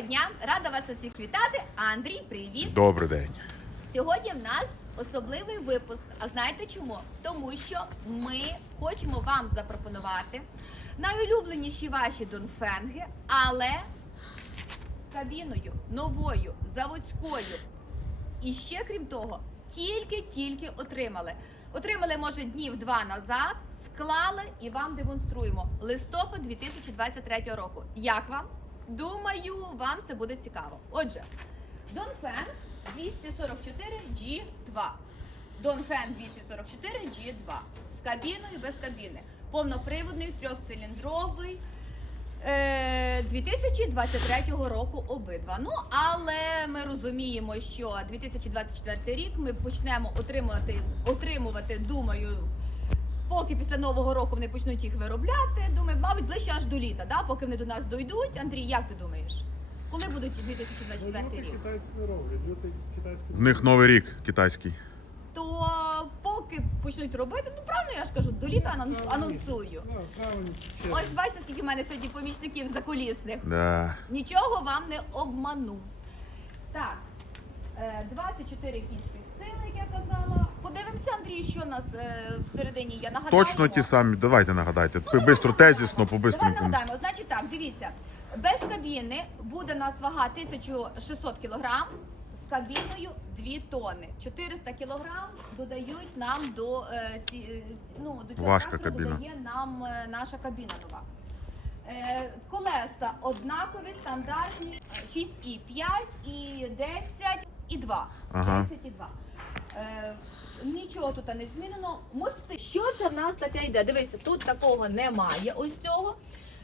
дня! Рада вас усіх вітати. Андрій, привіт! Добрий день. Сьогодні в нас особливий випуск. А знаєте чому? Тому що ми хочемо вам запропонувати найулюбленіші ваші донфенги, але з кабіною новою, заводською. І ще крім того, тільки-тільки отримали. Отримали, може, днів два назад, склали і вам демонструємо. Листопад 2023 року. Як вам? Думаю, вам це буде цікаво. Отже, Донфен 244 G2. Донфен 244 G2. З кабіною без кабіни. Повноприводний трьохциліндровий. Е, 2023 року обидва. Ну але ми розуміємо, що 2024 рік ми почнемо отримувати, отримувати, думаю, поки після нового року вони почнуть їх виробляти. Думаю, мабуть, ближче аж до літа, да? поки вони до нас дойдуть. Андрій, як ти думаєш? Коли будуть 2024 рік? Китайці не роблять, люди китайські. В них новий рік китайський. То поки почнуть робити, ну правильно я ж кажу, до літа анонс- анонсую. Ну. Ось бачите, скільки в мене сьогодні помічників закулісних. Да. Нічого вам не обману. Так, е, 24 кінських сили, як я казала. Подивимося, Андрій, що у нас е, всередині є. Нагадаємо. Точно ті самі. Давайте нагадайте. Ну, Бистро, давай тезісно, по Давай нагадаємо. Значить так, дивіться. Без кабіни буде у нас вага 1600 кг, з кабіною 2 тонни. 400 кг додають нам до, е, ці, е, ну, до цього Важка трактору кабіна. додає нам е, наша кабіна нова. Е, колеса однакові, стандартні, 6,5 і 10 і 2. Ага. 10 і 2. Е, нічого тут не змінено. Мости. Що це в нас таке йде? Дивися, тут такого немає. Ось цього.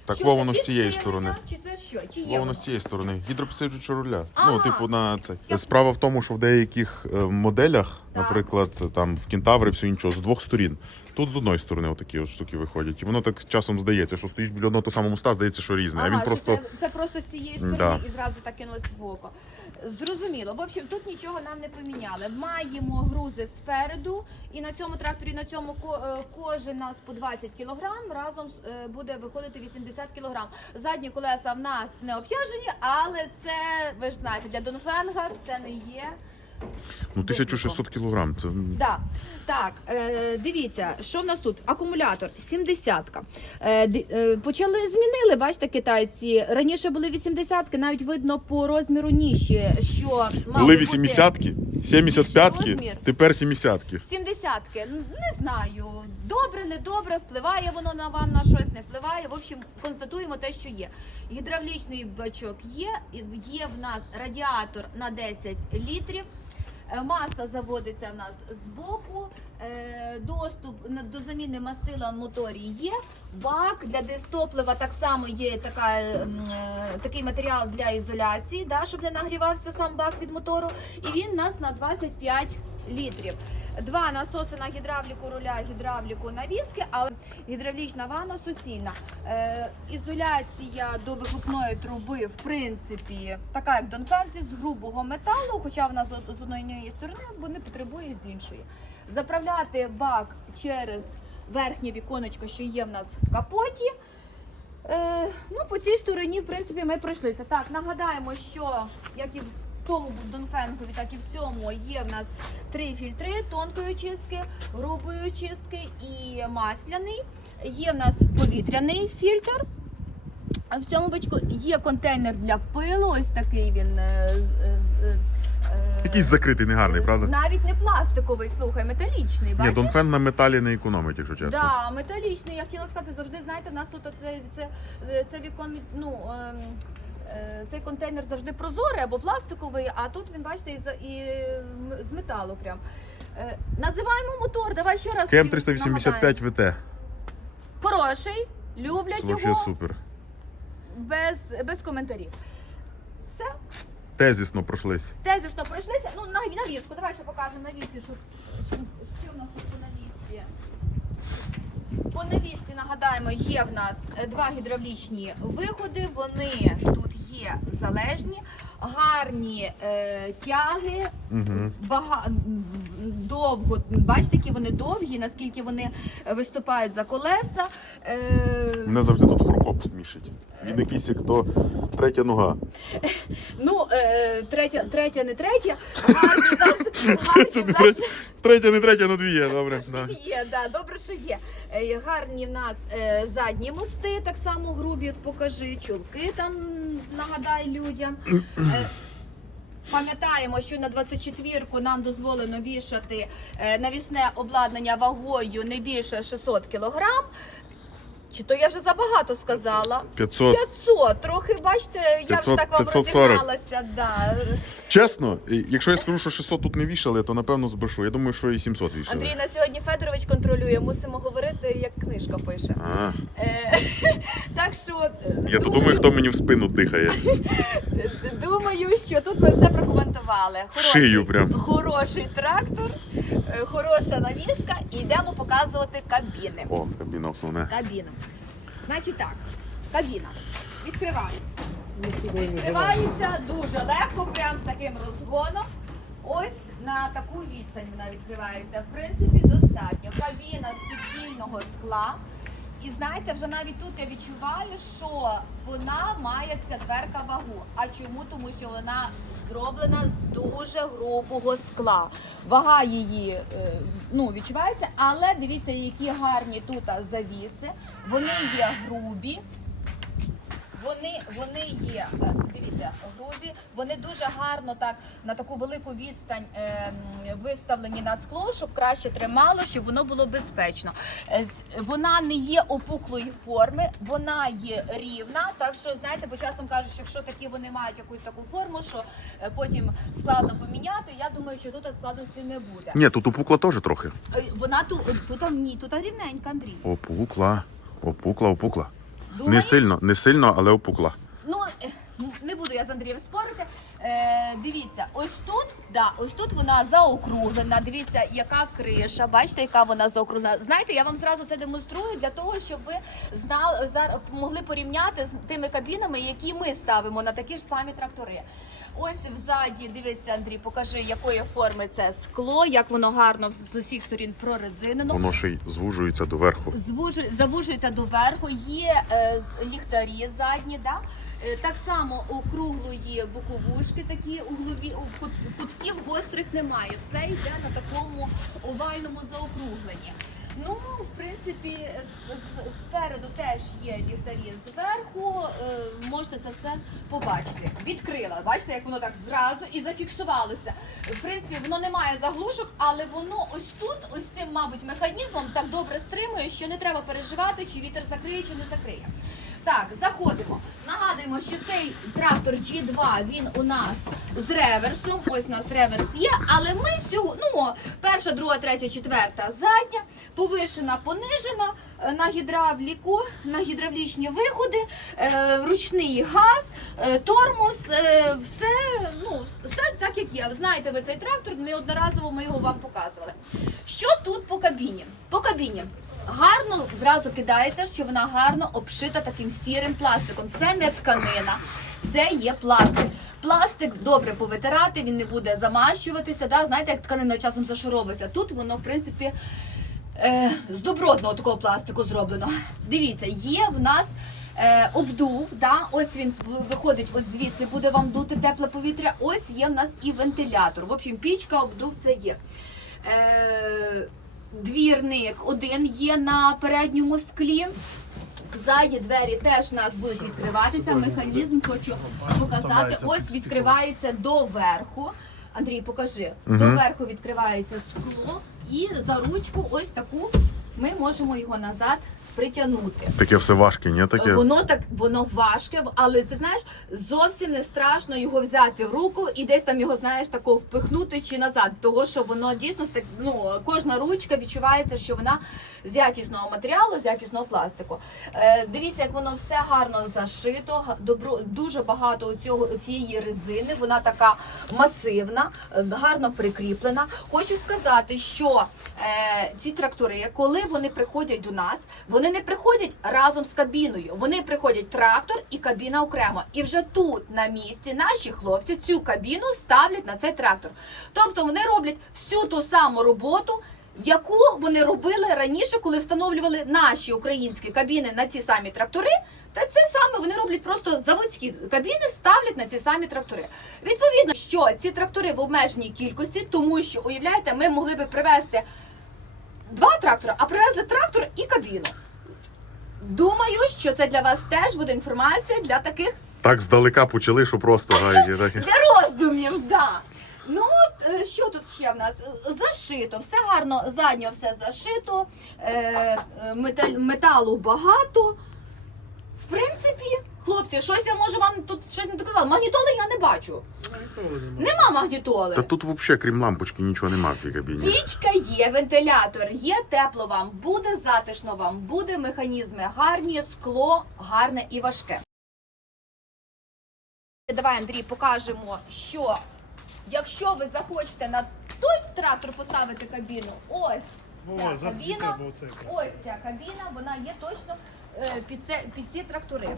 Так Що воно з цієї підсилення? сторони. Чи це що? Чи є Воно з цієї сторони. Гідропідсилювача руля. Ага. Ну, типу, на це. Я- Справа в тому, що в деяких е, моделях, Так. наприклад, там в кентаври все іншого, з двох сторін. Тут з одної сторони отакі от штуки виходять. І воно так часом здається, що стоїть біля одного того самого моста, здається, що різне. а він що просто. це, це просто з цієї сторони Да. і зразу так кинулось в око. Зрозуміло. В общем, тут нічого нам не поміняли. Маємо грузи спереду, і на цьому тракторі, на цьому е, кожен нас по 20 кг, разом е, буде виходити 80 кг. Задні колеса в нас не обтяжені, але це, ви ж знаєте, для Донфенга це не є. Ну, 1600 кілограм. Це Да. Так, е, дивіться, що в нас тут? Акумулятор 70-ка. Е, е, почали змінили, бачите, китайці. Раніше були 80-ки, навіть видно по розміру ніші, що були бути 80-ки, 75-ки, тепер 70-ки. 70-ки. Не знаю. Добре, не добре, впливає воно на вам на щось, не впливає. В общем, констатуємо те, що є. Гідравлічний бачок є, є в нас радіатор на 10 літрів. Е, Маса заводиться в нас з боку, е, доступ до заміни мастила в моторі є. Бак для дистоплива так само є така, е, такий матеріал для ізоляції, да, щоб не нагрівався сам бак від мотору. І він у нас на 25 літрів. Два насоси на гідравліку руля, гідравліку навіски, але гідравлічна ванна суцільна. Е, ізоляція до вихлопної труби, в принципі, така як Донфенсі, з грубого металу, хоча вона з, з однієї сторони, бо не потребує з іншої. Заправляти бак через верхнє віконечко, що є в нас в капоті. Е, ну, по цій стороні, в принципі, ми пройшлися. Так, нагадаємо, що як і в тому Донфенкові, так і в цьому є в нас три фільтри тонкої чистки, грубої чистки і масляний. Є в нас повітряний фільтр. А в цьому бачку є контейнер для пилу. Ось такий він. е, е, е, Якийсь закритий, негарний, правда? Навіть не пластиковий, слухай, металічний. Ні. Донфен на металі не економить, якщо чесно. Да, металічний. Я хотіла сказати, завжди знаєте, в нас тут це, це, це вікон, ну. Е, Цей контейнер завжди прозорий або пластиковий, а тут він, бачите, і, з- і з металу прям. Е, Називаємо мотор, давай ще раз. КМ 385 ВТ. Хороший, люблять Це його супер. без, без коментарів. Все, Тезісно пройшлись. тезисно пройшлися. Ну, на, на візку, давай ще покажемо на візці, що, що, що в нас тут по навісці. По невісті, нагадаємо, є в нас е, два гідравлічні виходи. Вони тут є залежні, гарні е, тяги. Угу. бага... довго. Бачите, які вони довгі, наскільки вони е, виступають за колеса. Е... Мене завжди тут фуркоп смішить. Він якийсь як то третя нога. Ну, е, третя, третя, не третя. Гарні в нас, гарні в нас Третя, не третя, ну дві є, добре. Да. Є, да, добре, що є. Е, Гарні в нас е, задні мости, так само грубі, от покажи, чулки там нагадай людям. Е, Пам'ятаємо, що на 24-ку нам дозволено вішати е, навісне обладнання вагою не більше 600 кілограм. Чи то я вже забагато сказала? 500. 500, трохи бачите, я вже так вам 540. розігналася. Да. Чесно, якщо я скажу, що 600 тут не вішали, то напевно збрешу. Я думаю, що і 700 вішали. Андрій на сьогодні Федорович контролює, мусимо говорити, як книжка пише. А, Е, так що е, я то думаю, хто мені в спину дихає. думаю, що тут ми все прокоментували. В шию прям. хороший трактор, хороша навіска, і йдемо показувати кабіни. О, кабіна основне. Кабіна. Значить так, кабіна. Відкриваю. Відкривається дуже легко, прям з таким розгоном. Ось на таку відстань вона відкривається. В принципі, достатньо. Кабіна з підвільного скла. І знаєте, вже навіть тут я відчуваю, що вона має ця дверка вагу. А чому? Тому що вона зроблена з дуже грубого скла. Вага її е, ну, відчувається, але дивіться, які гарні тут завіси. Вони є грубі. Вони, вони є, е, дивіться, грубі, вони дуже гарно так на таку велику відстань е, виставлені на скло, щоб краще тримало, щоб воно було безпечно. Е, Вона не є опуклої форми, вона є рівна. Так що, знаєте, бо часом кажуть, що якщо такі вони мають якусь таку форму, що е, потім складно поміняти. Я думаю, що тут складності не буде. Ні, тут опукла теж трохи. Е, Вона тут, тут ні, тут рівненька, Андрій. Опукла. Опукла, опукла. Не сильно, не сильно, але опукла. Ну е, не буду я з Андрієм спорити. Е, дивіться, ось тут, да, ось тут вона заокруглена. Дивіться, яка криша. Бачите, яка вона заокруглена. Знаєте, я вам зразу це демонструю для того, щоб ви знали могли порівняти з тими кабінами, які ми ставимо на такі ж самі трактори. Ось взаді, дивися, Андрій, покажи, якої форми це скло, як воно гарно з з усіх сторін прорезинено. Воно ще й звужується доверху. Звужує, завужується доверху, є е, з- ліхтарі задні, да? Е, так само округлої боковушки, такі углові, кутків гострих немає. Все йде на такому овальному заокругленні. Ну, в принципі, спереду теж є ліхтарі зверху. Е, можете це все побачити. Відкрила, бачите, як воно так зразу і зафіксувалося. В принципі, воно не має заглушок, але воно ось тут, ось цим, мабуть, механізмом так добре стримує, що не треба переживати, чи вітер закриє, чи не закриє. Так, заходимо. Нагадуємо, що цей трактор G2 він у нас з реверсом. Ось у нас реверс є. Але ми сьогодні, ну, перша, друга, третя, четверта, задня, повишена, понижена е, на гідравліку, на гідравлічні виходи, е, ручний газ, е, тормоз, все, ну, все так, як є. Знаєте ви цей трактор, неодноразово ми його вам показували. Що тут по кабіні? По кабіні. Гарно зразу кидається, що вона гарно обшита таким сірим пластиком. Це не тканина, це є пластик. Пластик добре повитирати, він не буде замащуватися. Да? Знаєте, як тканина часом зашуровується. Тут воно, в принципі, е, з добротного такого пластику зроблено. Дивіться, є в нас е, обдув, да? ось він виходить, ось звідси буде вам дути тепле повітря. Ось є в нас і вентилятор. В общем, пічка, обдув це є. Е, двірник один є на передньому склі. Ззаді двері теж у нас будуть відкриватися. Механізм хочу показати. Ось відкривається доверху. Андрій, покажи. Доверху відкривається скло, і за ручку ось таку ми можемо його назад притягнути. Таке все важке, ні? Таке. Воно так воно важке, але ти знаєш, зовсім не страшно його взяти в руку і десь там його знаєш тако впихнути чи назад. Того що воно дійсно так, ну кожна ручка відчувається, що вона з якісного матеріалу, з якісного пластику. Е, дивіться, як воно все гарно зашито. Добро дуже багато цього цієї резини. Вона така масивна, е, гарно прикріплена. Хочу сказати, що е, ці трактори, коли вони приходять до нас, вони Вони не приходять разом з кабіною. Вони приходять трактор і кабіна окремо. І вже тут на місці наші хлопці цю кабіну ставлять на цей трактор. Тобто вони роблять всю ту саму роботу. Яку вони робили раніше, коли встановлювали наші українські кабіни на ці самі трактори, та це саме вони роблять просто заводські кабіни, ставлять на ці самі трактори. Відповідно, що ці трактори в обмеженій кількості, тому що уявляєте, ми могли би привезти два трактори, а привезли трактор і кабіну. Думаю, що це для вас теж буде інформація для таких Так здалека почали, що просто гай, так. для роздумів, да. Ну, от, е, що тут ще в нас? Зашито, все гарно, задньо все зашито, е, е, металу багато. В принципі, хлопці, щось я може вам тут щось не доказала. Магнітоли я не бачу. Нема магнітоли. Та тут взагалі, крім лампочки, нічого нема в цій кабіні. Пічка є, вентилятор, є тепло вам, буде затишно вам, буде механізми гарні, скло гарне і важке. Давай, Андрій, покажемо, що якщо ви захочете на той трактор поставити кабіну, ось Ну, ця ось, кабіна, ось ця кабіна, вона є точно е, під, це, під ці трактори.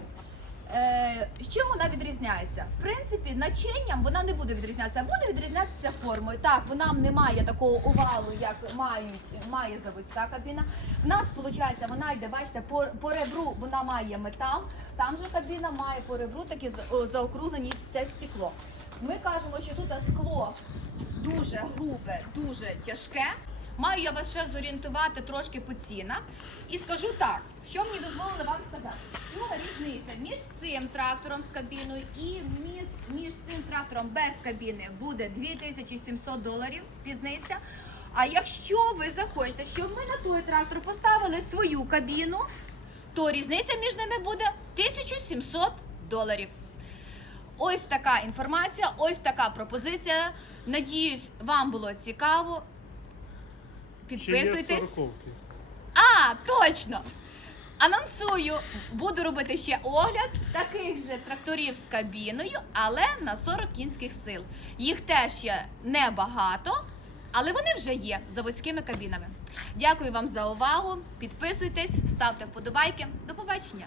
Е, чим вона відрізняється? В принципі, начинням вона не буде відрізнятися, а буде відрізнятися формою. Так, вона не має такого овалу, як мають, має заводська кабіна. В нас, виходить, вона йде, бачите, по, по ребру вона має метал, там же кабіна має по ребру такі заокруглені це стекло. Ми кажемо, що тут скло дуже грубе, дуже тяжке. Маю я вас ще зорієнтувати трошки по цінах. І скажу так, що мені дозволили вам сказати, що різниця між цим трактором з кабіною і між, між цим трактором без кабіни буде 2700 доларів пізниця. А якщо ви захочете, щоб ми на той трактор поставили свою кабіну, то різниця між ними буде 1700 доларів. Ось така інформація, ось така пропозиція. Надіюсь, вам було цікаво. Підписуйтесь. А, точно! Анонсую, буду робити ще огляд таких же тракторів з кабіною, але на 40 кінських сил. Їх теж є небагато, але вони вже є заводськими кабінами. Дякую вам за увагу. Підписуйтесь, ставте вподобайки. До побачення!